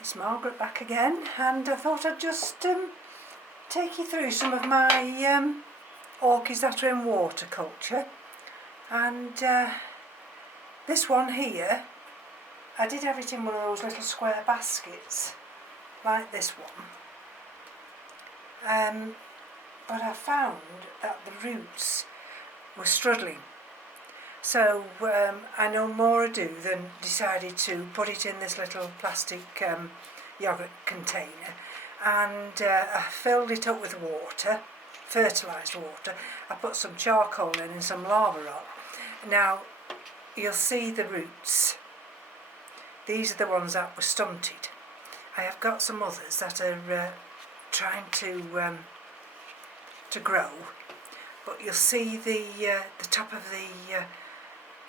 It's Margaret back again, and I thought I'd just take you through some of my orchids that are in water culture. And this one here, I did have it in one of those little square baskets like this one, but I found that the roots were struggling. So I no more ado than decided to put it in this little plastic yoghurt container, and I filled it up with water, fertilised water. I put some charcoal in and some lava rock. Now you'll see the roots. These are the ones that were stunted. I have got some others that are trying to grow, but you'll see the top of the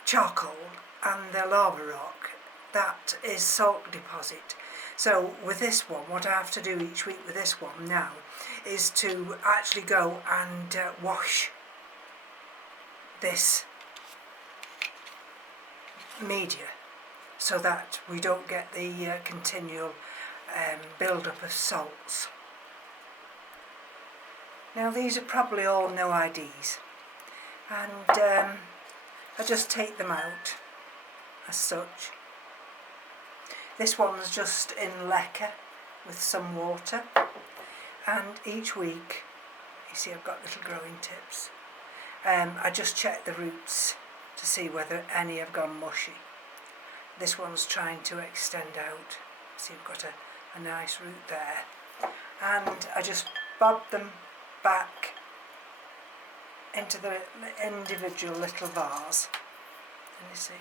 charcoal and the lava rock. That is salt deposit. So with this one, what I have to do each week with this one now is to actually go and wash this media, so that we don't get the continual build-up of salts. Now these are probably all no IDs, and I just take them out as such. This one's just in leca with some water, and each week, you see I've got little growing tips, I just check the roots to see whether any have gone mushy. This one's trying to extend out. See, we've got a nice root there, and I just bob them back into the individual little vase, and you see,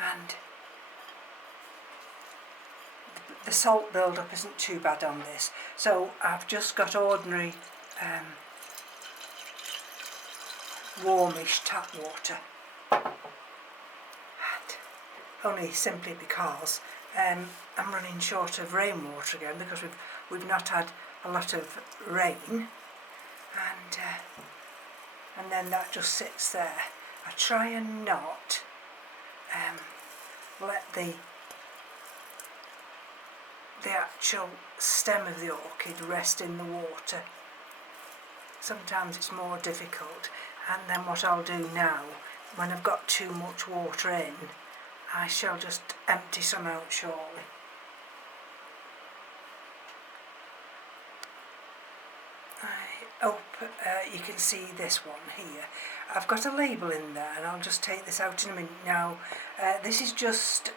and the salt build-up isn't too bad on this. So I've just got ordinary warmish tap water, and only simply because I'm running short of rainwater again, because we've not had a lot of rain, and then that just sits there. I try and not let the actual stem of the orchid rest in the water. Sometimes it's more difficult, and then what I'll do now, when I've got too much water in, I shall just empty some out shortly. I hope you can see this one here. I've got a label in there, and I'll just take this out in a minute. Now this is just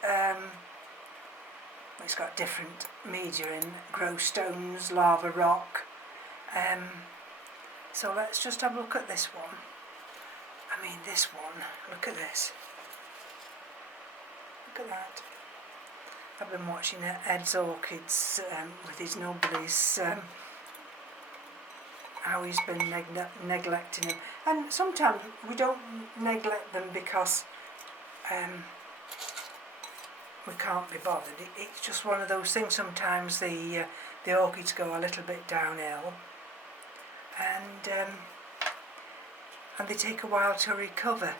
it's got different media in: grow stones, lava rock. So let's just have a look at this one. I mean, this one, look at this. Look at that. I've been watching Ed's Orchids with his nubblies, how he's been neglecting them. And sometimes we don't neglect them because we can't be bothered. It's just one of those things. Sometimes the orchids go a little bit downhill, and they take a while to recover.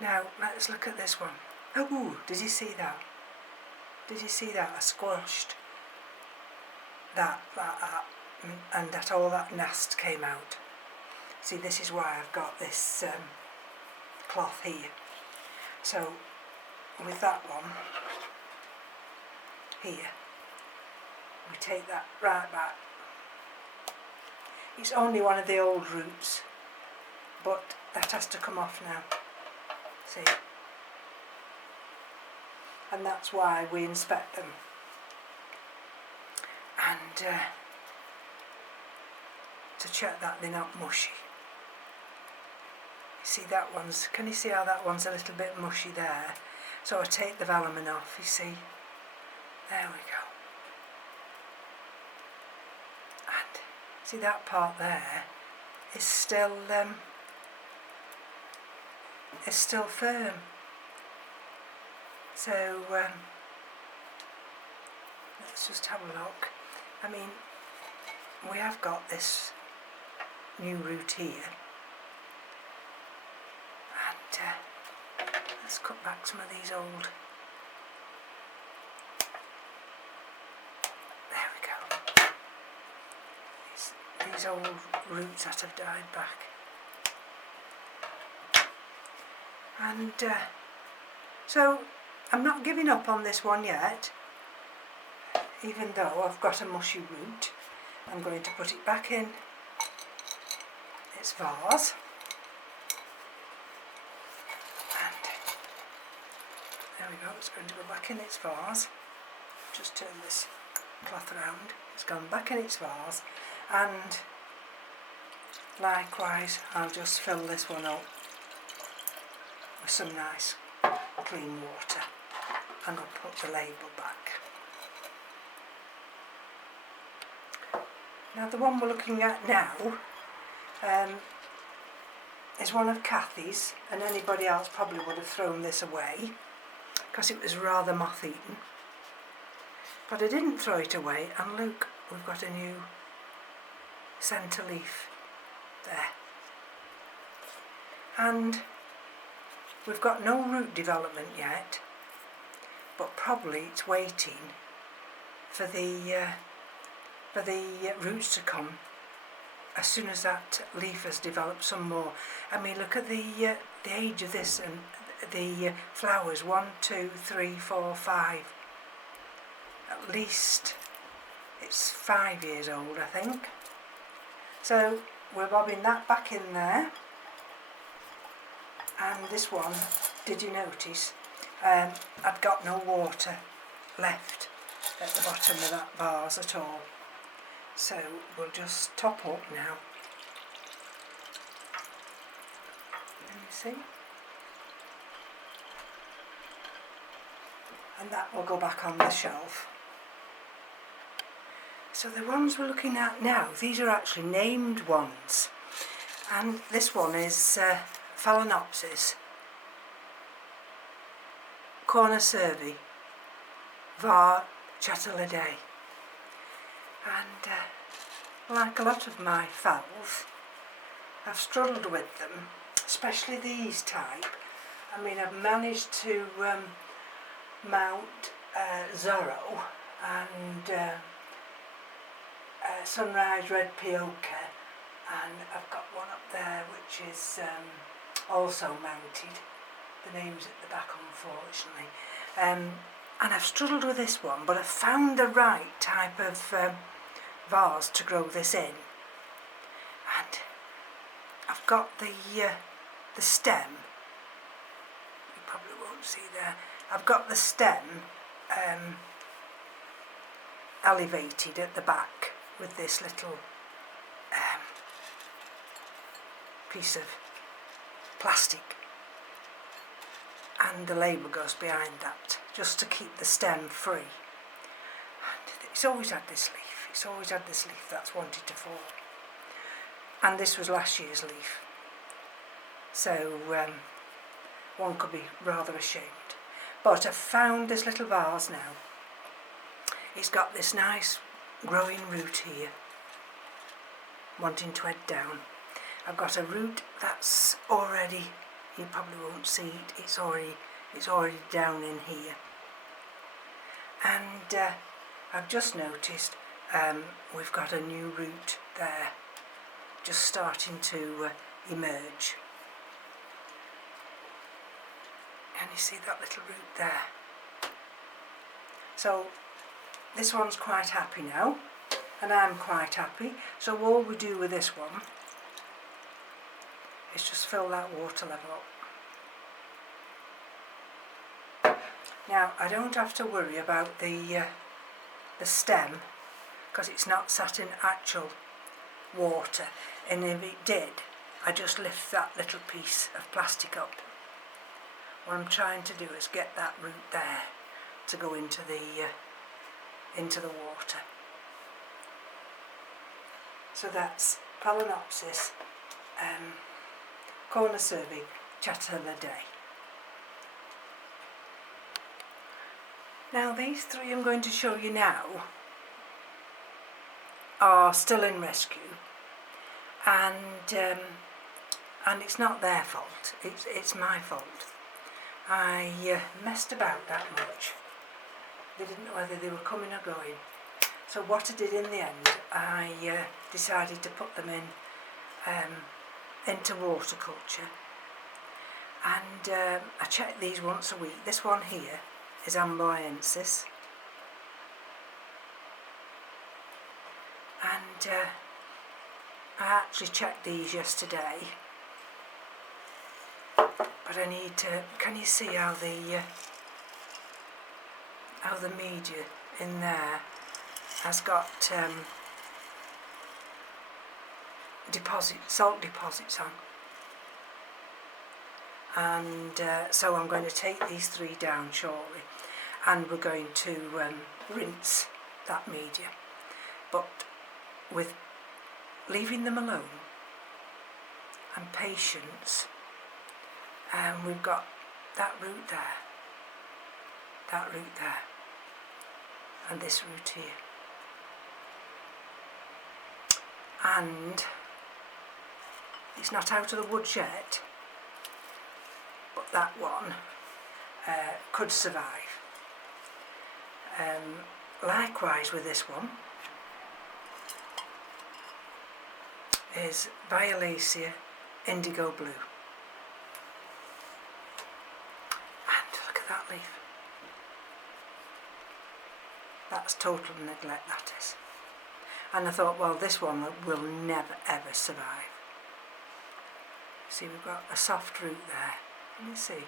Now let's look at this one. Oh, did you see that? Did you see that? I squashed that, and that all that nast came out. See, this is why I've got this cloth here. So with that one here, we take that right back. It's only one of the old roots, but that has to come off now. See? And that's why we inspect them. And to check that they're not mushy. You see that one's, can you see how that one's a little bit mushy there? So I take the velamen off, you see. There we go. And see that part there is still firm. So let's just have a look. I mean, we have got this new root here, and let's cut back some of these old these old roots that have died back. And so I'm not giving up on this one yet, even though I've got a mushy root. I'm going to put it back in its vase. And there we go, it's going to go back in its vase. Just turn this cloth around. It's gone back in its vase, and likewise I'll just fill this one up with some nice clean water, and I'll put the label back. Now the one we're looking at now is one of Kathy's, and anybody else probably would have thrown this away because it was rather moth-eaten. But I didn't throw it away, and look, we've got a new centre leaf there. And we've got no root development yet, but probably it's waiting for the roots to come as soon as that leaf has developed some more. I mean, look at the age of this, and the flowers, 1, 2, 3, 4, 5. At least it's 5 years old, I think. So we're bobbing that back in there. And this one, did you notice, I've got no water left at the bottom of that vase at all. So we'll just top up now. Can you see? And that will go back on the shelf. So the ones we're looking at now, these are actually named ones. And this one is Phalaenopsis, Corner-Servi, var Chateladay. And like a lot of my phals, I've struggled with them, especially these type. I mean, I've managed to mount Zorro and Sunrise Red Pioca, and I've got one up there which is also mounted. The name's at the back, unfortunately. And I've struggled with this one, but I've found the right type of vase to grow this in. And I've got the stem. You probably won't see there. I've got the stem elevated at the back with this little piece of plastic, and the label goes behind that just to keep the stem free. And it's always had this leaf, it's always had this leaf that's wanted to fall, and this was last year's leaf, so one could be rather ashamed. But I've found this little vase now. It's got this nice growing root here, wanting to head down. I've got a root that's already, you probably won't see it, it's already down in here. And I've just noticed we've got a new root there, just starting to emerge. Can you see that little root there? So this one's quite happy now, and I'm quite happy. So all we do with this one is just fill that water level up. Now I don't have to worry about the stem, because it's not sat in actual water, and if it did, I just lift that little piece of plastic up. What I'm trying to do is get that root there to go into the water. So that's Phalaenopsis, Corner-Servi, Chateladay. Now these three I'm going to show you now are still in rescue, and it's not their fault, it's my fault. I messed about that much. They didn't know whether they were coming or going. So what I did in the end, I decided to put them in into waterculture, and I check these once a week. This one here is Phalaenopsis, and I actually checked these yesterday, but I need to, can you see how the media in there has got salt deposits on, and so I'm going to take these 3 down shortly, and we're going to rinse that media, but with leaving them alone and patience. And we've got that root there, and this root here, and it's not out of the woods yet, but that one could survive. Likewise with this one is Violacea indigo blue, and look at that leaf. That's total neglect, that is. And I thought, well, this one will never ever survive. See, we've got a soft root there, can you see?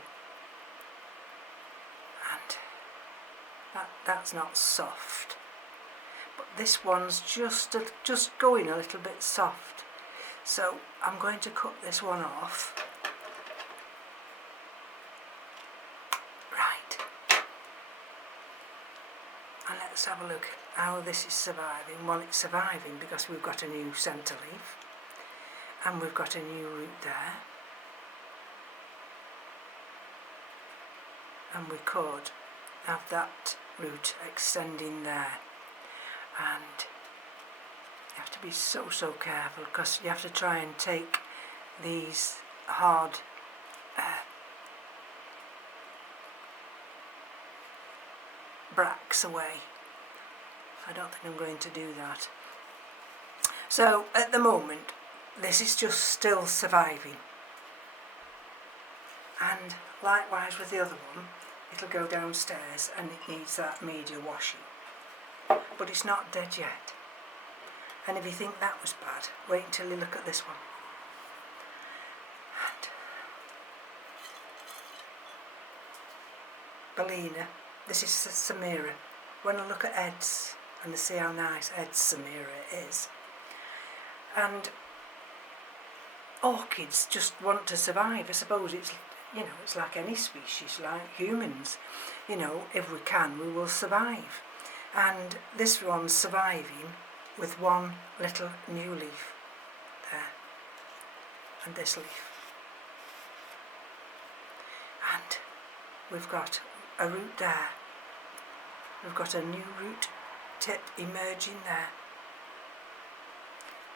And that's not soft, but this one's just going a little bit soft. So I'm going to cut this one off. Right. And let's have a look how this is surviving. Well, it's surviving because we've got a new centre leaf, and we've got a new root there. And we could have that root extending there, and you have to be so careful, because you have to try and take these hard bracts away. I don't think I'm going to do that. So at the moment this is just still surviving, and likewise with the other one, it'll go downstairs and it needs that media washing, but it's not dead yet. And if you think that was bad, wait until you look at this one. And Bellina, this is Samira. When I look at Ed's and I see how nice Ed's Samira is, and orchids just want to survive. I suppose it's, you know, it's like any species, like humans. You know, if we can, we will survive. And this one's surviving with one little new leaf there, and this leaf, and we've got a root there, we've got a new root tip emerging there,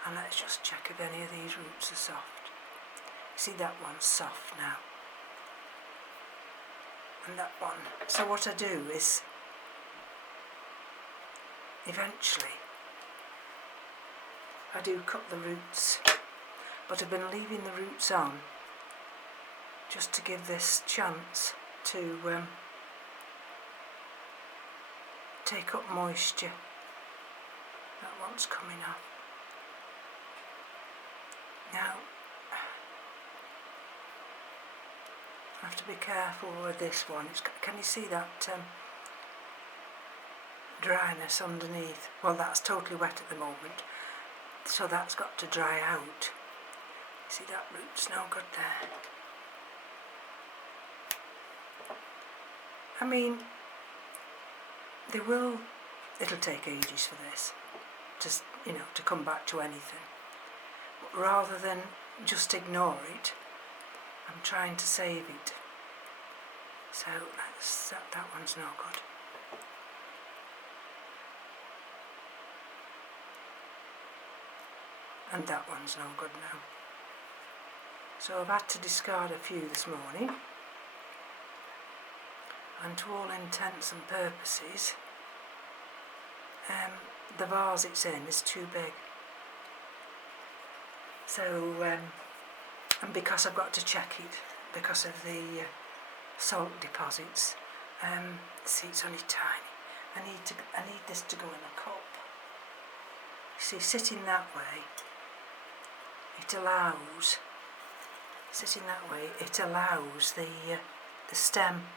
and let's just check if any of these roots are soft. See, that one's soft now, and that one. So what I do is eventually I do cut the roots, but I've been leaving the roots on just to give this chance to take up moisture. That one's coming off. Now I have to be careful with this one. Can you see that dryness underneath? Well, that's totally wet at the moment, so that's got to dry out. See, that root's no good there. I mean, it'll take ages for this to come back to anything. But rather than just ignore it, I'm trying to save it. So that one's no good. And that one's no good now. So I've had to discard a few this morning, and to all intents and purposes the vase it's in is too big. So, and because I've got to check it, because of the salt deposits, see it's only tiny. I need this to go in a cup. See, sitting that way, it allows the stem.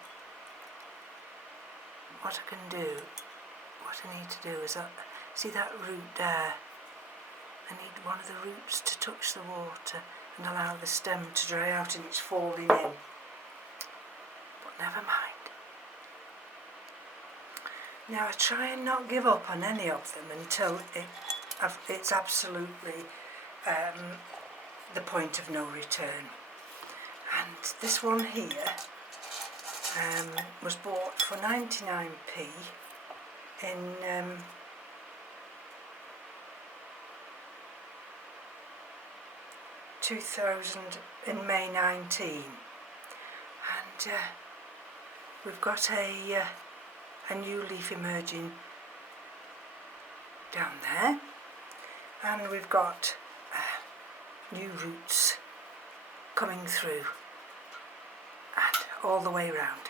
What I need to do is that, see that root there? I need one of the roots to touch the water and allow the stem to dry out, and it's falling in. But never mind. Now I try and not give up on any of them until it's absolutely the point of no return. And this one here was bought for 99p in in May 19, and we've got a new leaf emerging down there, and we've got new roots coming through and all the way round.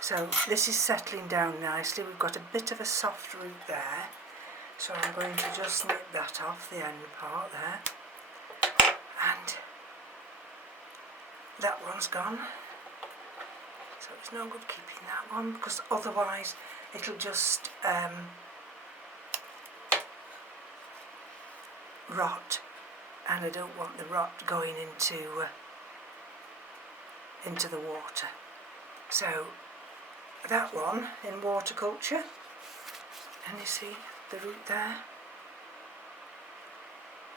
So this is settling down nicely. We've got a bit of a soft root there, so I'm going to just nip that off the end part there, and that one's gone. So it's no good keeping that one, because otherwise it'll just rot, and I don't want the rot going into the water. So that one in water culture, and you see the root there,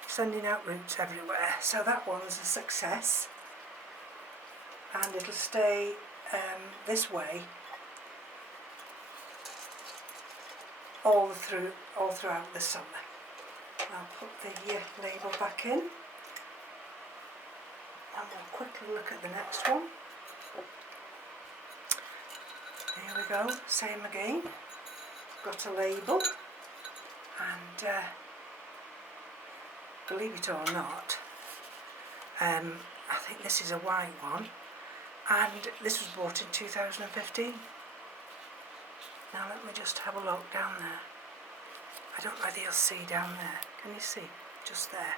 sending out roots everywhere. So that one's a success, and it'll stay this way all throughout the summer. I'll put the label back in, and we'll quickly look at the next one. Here we go, same again. Got a label, and believe it or not, I think this is a white one, and this was bought in 2015. Now let me just have a look down there. I don't know whether you'll see down there. Can you see? Just there.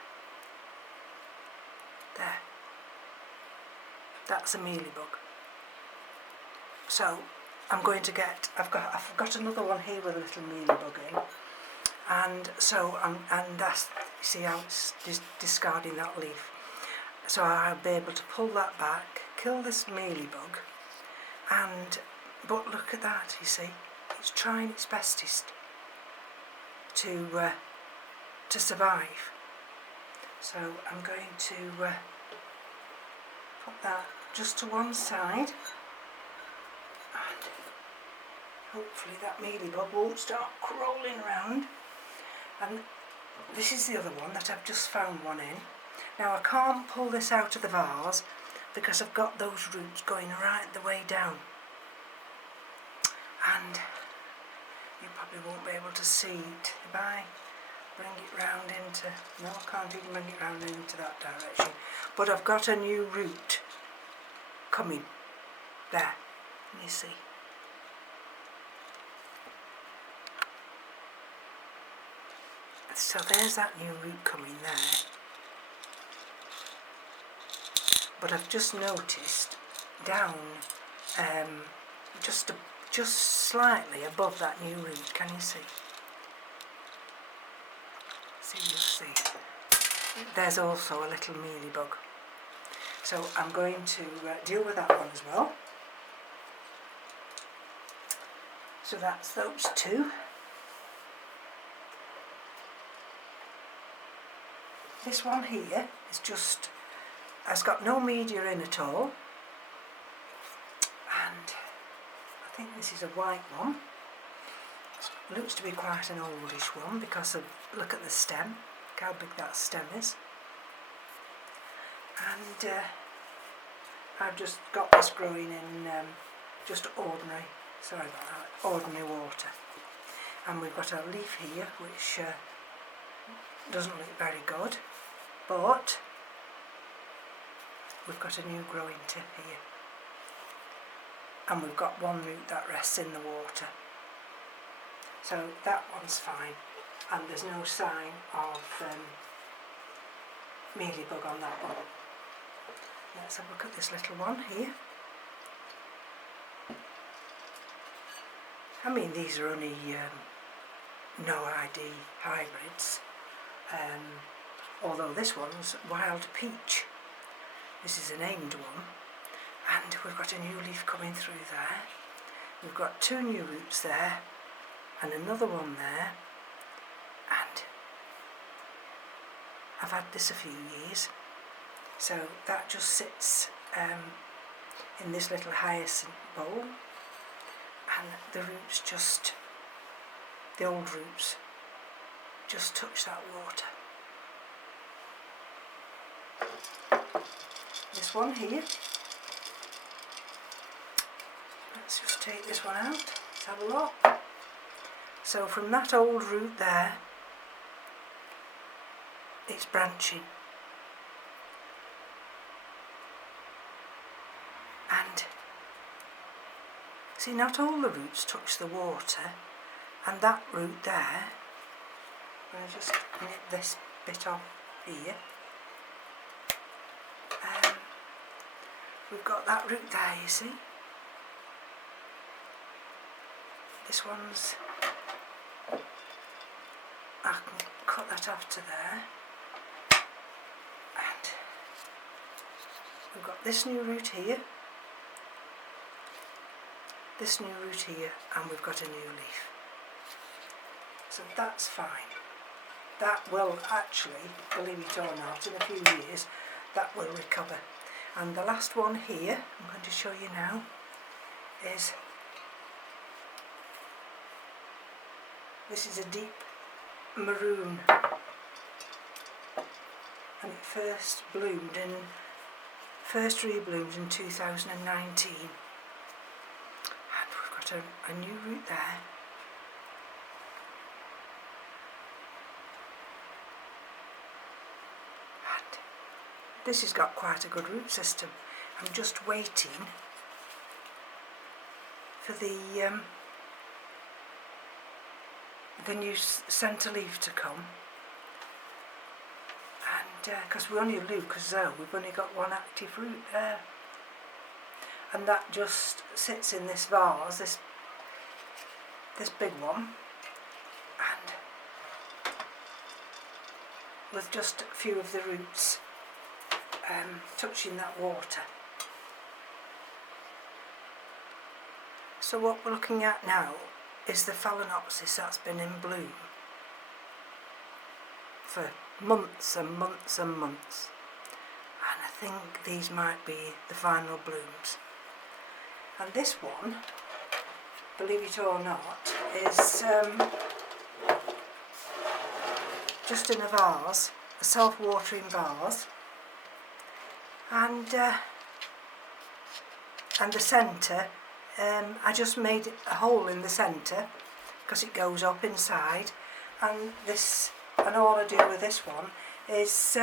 There. That's a mealybug. So I'm going to get, I've got another one here with a little mealybug in, and so and that's, you see how it's discarding that leaf. So I'll be able to pull that back, kill this mealybug, but look at that, you see, it's trying its bestest to survive. So I'm going to put that just to one side, and hopefully that mealybug won't start crawling around. And this is the other one that I've just found one in. Now I can't pull this out of the vase because I've got those roots going right the way down, and you probably won't be able to see it if I bring it round into, no, I can't even bring it round into that direction, but I've got a new root coming there, can you see? So there's that new root coming there, but I've just noticed down just slightly above that new root, can you see? See, you'll see. There's also a little mealybug. So I'm going to deal with that one as well. So that's those two. This one here is just, has got no media in at all, and I think this is a white one. It looks to be quite an oldish one because of, look at the stem, look how big that stem is. And I've just got this growing in just ordinary, sorry about that, ordinary water. and we've got a leaf here which doesn't look very good, but we've got a new growing tip here, and we've got one root that rests in the water, so that one's fine, and there's no sign of mealybug on that one. Let's have a look at this little one here. I mean, these are only no ID hybrids, although this one's wild peach. This is a named one, and we've got a new leaf coming through there. We've got two new roots there and another one there, and I've had this a few years, so that just sits in this little hyacinth bowl, and the roots just, the old roots, just touch that water. This one here, let's just take this one out, let's have a look. So from that old root there, it's branching, and see, not all the roots touch the water, and that root there, I'm going to just nip this bit off here. We've got that root there, you see. This one's, I can cut that off to there, and we've got this new root here, this new root here, and we've got a new leaf. So that's fine. That will actually, believe it or not, in a few years, that will recover. And the last one here, I'm going to show you now, is, this is a deep maroon, and it first rebloomed in 2019, and we've got a new root there, and this has got quite a good root system. I'm just waiting for the new centre leaf to come, and because we only we've only got one active root there, and that just sits in this vase, this big one, and with just a few of the roots touching that water. So what we're looking at now is the Phalaenopsis that's been in bloom for months and months and months, and I think these might be the final blooms. And this one, believe it or not, is just in a vase, a self-watering vase, and the centre, I just made a hole in the centre because it goes up inside, and all I do with this one is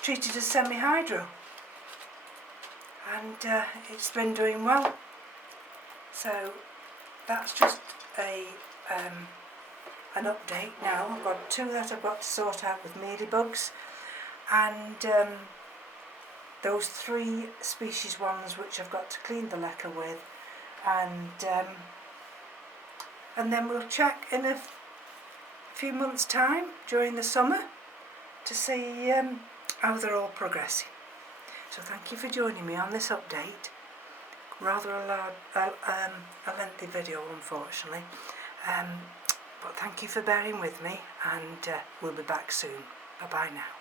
treat it as semi-hydro, and it's been doing well. So that's just an update now. I've got two that I've got to sort out with mealybugs, and those three species ones which I've got to clean the lacquer with, and then we'll check in a few months' time during the summer to see how they're all progressing. So thank you for joining me on this update. Rather a lengthy video, unfortunately, but thank you for bearing with me, and we'll be back soon. Bye bye now.